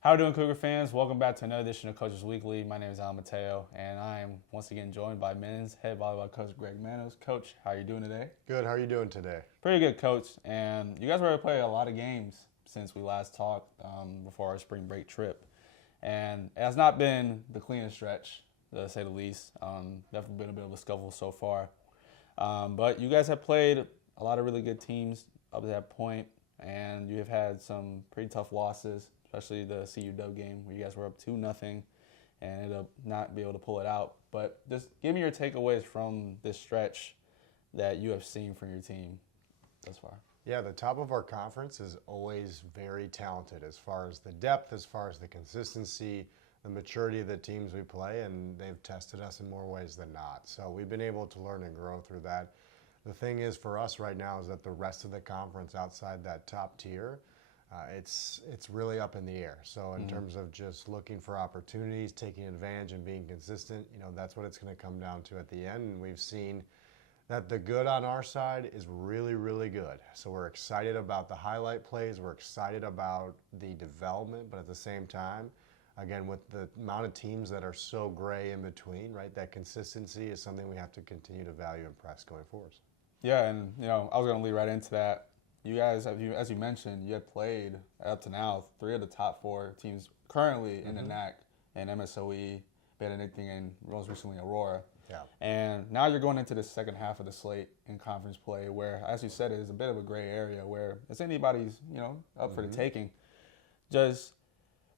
How are you doing, Cougar fans? Welcome back to another edition of Coaches Weekly. My name is Al Mateo, and I am once again joined by men's head volleyball coach Greg Manos. Coach, how are you doing today? Good. How are you doing today? Pretty good, Coach. And you guys were able to play a lot of games since we last talked before our spring break trip. And it has not been the cleanest stretch, to say the least. Definitely been a bit of a scuffle so far. But you guys have played a lot of really good teams up to that point, and you have had some pretty tough losses, especially the CUC game where you guys were up 2-0 and ended up not be able to pull it out. But just give me your takeaways from this stretch that you have seen from your team thus far. Yeah, the top of our conference is always very talented as far as the depth, as far as the consistency, the maturity of the teams we play, and they've tested us in more ways than not. So we've been able to learn and grow through that. The thing is for us right now is that the rest of the conference outside that top tier, it's really up in the air. So in terms of just looking for opportunities, taking advantage and being consistent, that's what it's going to come down to at the end. And we've seen that the good on our side is really, really good. So we're excited about the highlight plays. We're excited about the development, but at the same time, again, with the amount of teams that are so gray in between, right, that consistency is something we have to continue to value and press going forward. Yeah, and I was going to lead right into that. You guys, as you mentioned, you have played up to now 3 of the top 4 teams currently in the NAC and MSOE, Benedictine, and most recently Aurora. Yeah. And now you're going into the second half of the slate in conference play where, as you said, it is a bit of a gray area where it's anybody's, up for the taking. Just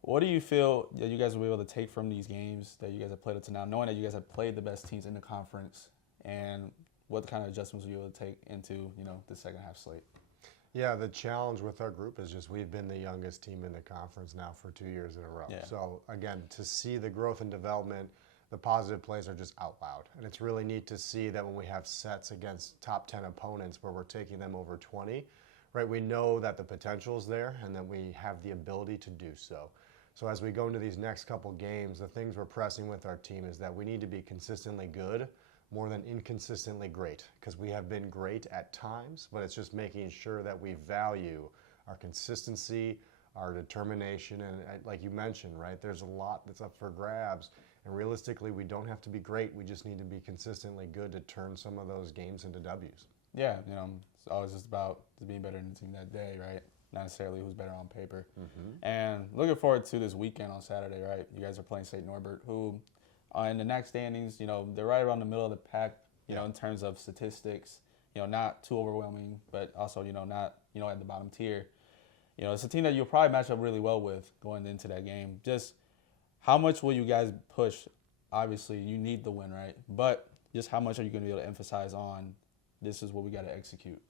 what do you feel that you guys will be able to take from these games that you guys have played up to now, knowing that you guys have played the best teams in the conference, and what kind of adjustments will you be able to take into, the second half slate? Yeah, the challenge with our group is just we've been the youngest team in the conference now for 2 years in a row. Yeah. So again, to see the growth and development, the positive plays are just out loud. And it's really neat to see that when we have sets against top 10 opponents where we're taking them over 20, right, we know that the potential is there and that we have the ability to do so. So as we go into these next couple games, the things we're pressing with our team is that we need to be consistently good more than inconsistently great, because we have been great at times, but it's just making sure that we value our consistency, our determination, and like you mentioned, right, there's a lot that's up for grabs, and realistically we don't have to be great, we just need to be consistently good to turn some of those games into W's. Yeah, it's always just about being better than the team that day, right? Not necessarily who's better on paper. And looking forward to this weekend on Saturday, right? You guys are playing St. Norbert, who in the NAC standings, they're right around the middle of the pack, in terms of statistics, not too overwhelming, but also, not, at the bottom tier. It's a team that you'll probably match up really well with going into that game. Just how much will you guys push? Obviously, you need the win, right? But just how much are you going to be able to emphasize on this is what we got to execute?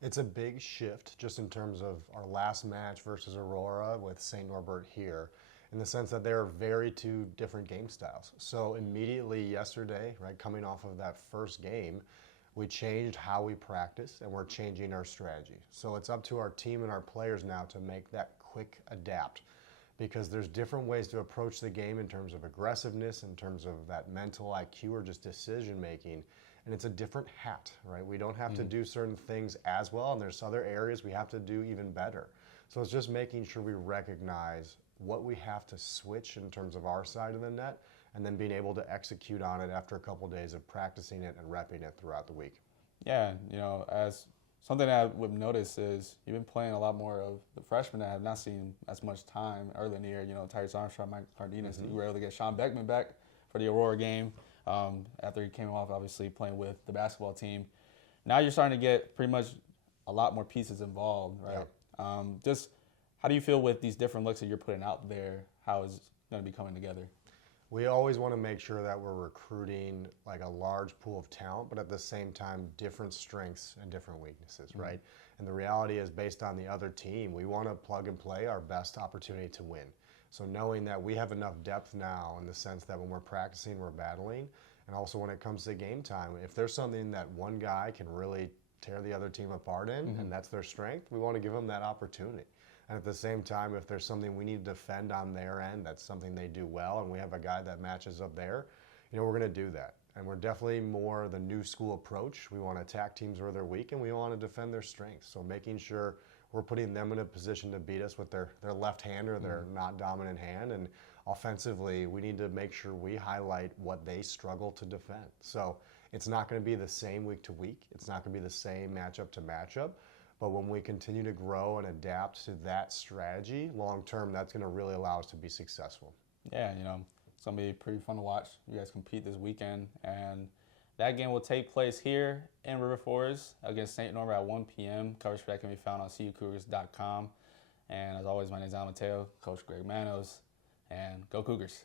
It's a big shift just in terms of our last match versus Aurora with St. Norbert here, in the sense that they're very 2 different game styles. So immediately yesterday, right, coming off of that first game, we changed how we practice and we're changing our strategy. So it's up to our team and our players now to make that quick adapt, because there's different ways to approach the game in terms of aggressiveness, in terms of that mental IQ or just decision making. And it's a different hat, right? We don't have to do certain things as well, and there's other areas we have to do even better. So it's just making sure we recognize what we have to switch in terms of our side of the net, and then being able to execute on it after a couple of days of practicing it and repping it throughout the week. Yeah, as something that I would notice is you've been playing a lot more of the freshmen that have not seen as much time early in the year. Tyrese Armstrong, Mike Cardenas. You were able to get Sean Beckman back for the Aurora game after he came off, obviously, playing with the basketball team. Now you're starting to get pretty much a lot more pieces involved, right? Yeah. Just how do you feel with these different looks that you're putting out there? How is it going to be coming together? We always want to make sure that we're recruiting like a large pool of talent, but at the same time, different strengths and different weaknesses, right? And the reality is, based on the other team, we want to plug and play our best opportunity to win. So knowing that we have enough depth now in the sense that when we're practicing, we're battling, and also when it comes to game time, if there's something that one guy can really tear the other team apart in, and that's their strength, we want to give them that opportunity. And at the same time, if there's something we need to defend on their end, that's something they do well, and we have a guy that matches up there, we're going to do that. And we're definitely more the new school approach. We want to attack teams where they're weak, and we want to defend their strengths. So making sure we're putting them in a position to beat us with their left hand or their not dominant hand. And offensively, we need to make sure we highlight what they struggle to defend. So it's not going to be the same week to week. It's not going to be the same matchup to matchup. But when we continue to grow and adapt to that strategy, long term, that's going to really allow us to be successful. Yeah, it's going to be pretty fun to watch. You guys compete this weekend. And that game will take place here in River Forest against St. Norbert at 1 p.m. Coverage for that can be found on CUCougars.com. And as always, my name is Al Mateo, Coach Greg Manos, and go Cougars.